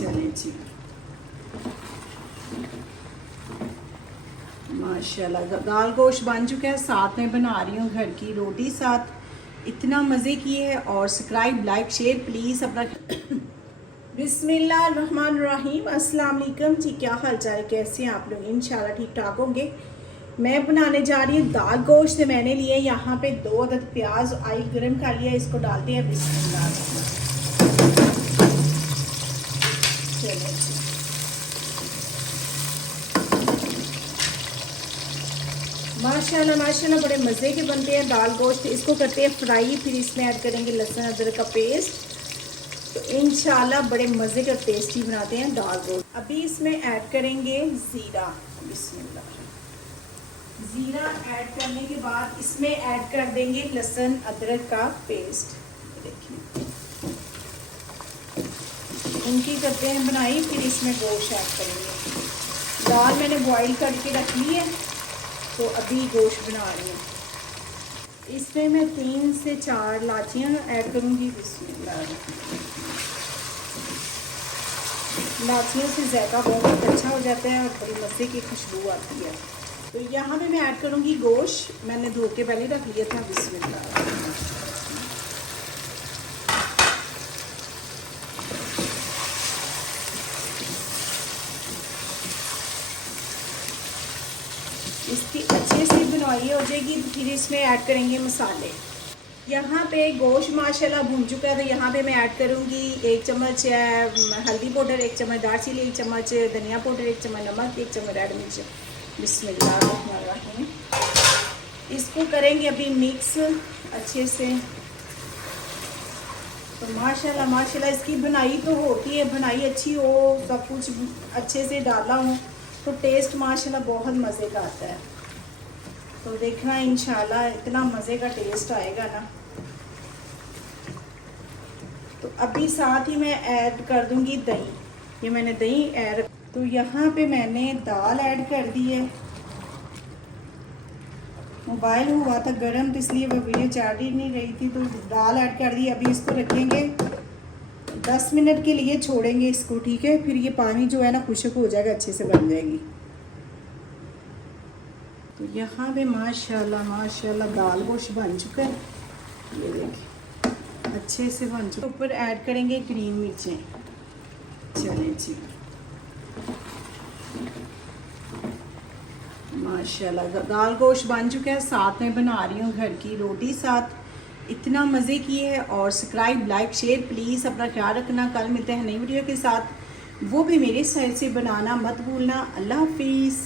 चलें जी, माशाल्लाह दाल गोश्त बन चुका है। साथ में बना रही हूँ घर की रोटी साथ। इतना मज़े की है। और सब्सक्राइब लाइक शेयर प्लीज़ अपना। बिस्मिल्लाहिर्रहमानिर्रहीम। अस्सलाम वालेकुम जी, क्या हाल चाल, कैसे हैं आप लोग? इंशाल्लाह ठीक ठाक होंगे। मैं बनाने जा रही हूँ दाल गोश्त। मैंने लिए यहाँ पे 2 अदद प्याज, ऑयल गर्म कर लिया, इसको डालते हैं। बिस्मिल्लाह। चलो माशाल्लाह माशाल्लाह बड़े मज़े के बनते हैं दाल गोश्त। इसको करते हैं फ्राई, फिर इसमें ऐड करेंगे लहसुन अदरक का पेस्ट। तो इंशाल्लाह बड़े मज़े का टेस्टी बनाते हैं दाल गोश्त। अभी इसमें ऐड करेंगे ज़ीरा। बिस्मिल्लाह। ज़ीरा ऐड करने के बाद इसमें ऐड कर देंगे लहसुन अदरक का पेस्ट। देखिए उनकी करते हैं बनाई, फिर इसमें गोश्त ऐड करेंगे। दाल मैंने बॉईल करके रख ली है, तो अभी गोश्त बना रही हूँ। इसमें मैं 3 से 4 इलायचियाँ ऐड करूँगी। बिस्मिल्लाह। इलायचियों से जायका बहुत अच्छा हो जाता है और बड़ी मज़े की खुशबू आती है। तो यहाँ पे मैं ऐड करूँगी गोश्त। मैंने धो के पहले रख लिया था। बिस्मिल्लाह। इसकी अच्छे से बुनाई हो जाएगी, तो फिर इसमें ऐड करेंगे मसाले। यहाँ पे गोश्त माशाल्लाह भून चुका है, तो यहाँ पे मैं ऐड करूँगी 1 चम्मच हल्दी पाउडर, 1 चम्मच दालचीनी, 1 चम्मच धनिया पाउडर, 1 चम्मच नमक, 1 चम्मच रेड मिर्च। बिस्मिल्लाहिर्रहमानिर्रहीम। इसको करेंगे अभी मिक्स अच्छे से। तो माशाल्लाह माशाल्लाह इसकी बनाई तो होती है, बनाई अच्छी हो, सब कुछ अच्छे से डाला हो तो टेस्ट माशाल्लाह बहुत मज़े का आता है। तो देखना इंशाल्लाह इतना मज़े का टेस्ट आएगा ना। तो अभी साथ ही मैं ऐड कर दूंगी दही। ये मैंने दही ऐड, तो यहाँ पे मैंने दाल ऐड कर दी है। मोबाइल हुआ था गर्म, तो इसलिए वो वीडियो चार्ज ही नहीं रही थी, तो दाल ऐड कर दी। अभी इसको रखेंगे 10 मिनट के लिए, छोड़ेंगे इसको, ठीक है। फिर ये पानी जो है ना खुश्क हो जाएगा, अच्छे से बन जाएगी। तो यहाँ पे माशाल्लाह माशाल्लाह दाल गोश्त बन चुका है। ये देखिए अच्छे से बन चुका। ऊपर ऐड करेंगे ग्रीन मिर्चें। चलें जी, माशाल्लाह दाल गोश्त बन चुका है। साथ में बना रही हूँ घर की रोटी साथ। इतना मज़े की है। और सब्सक्राइब लाइक शेयर प्लीज़ अपना ख्याल रखना। कल मिलते हैं नई वीडियो के साथ, वो भी मेरे साइड से बनाना मत भूलना। अल्लाह हाफिज़।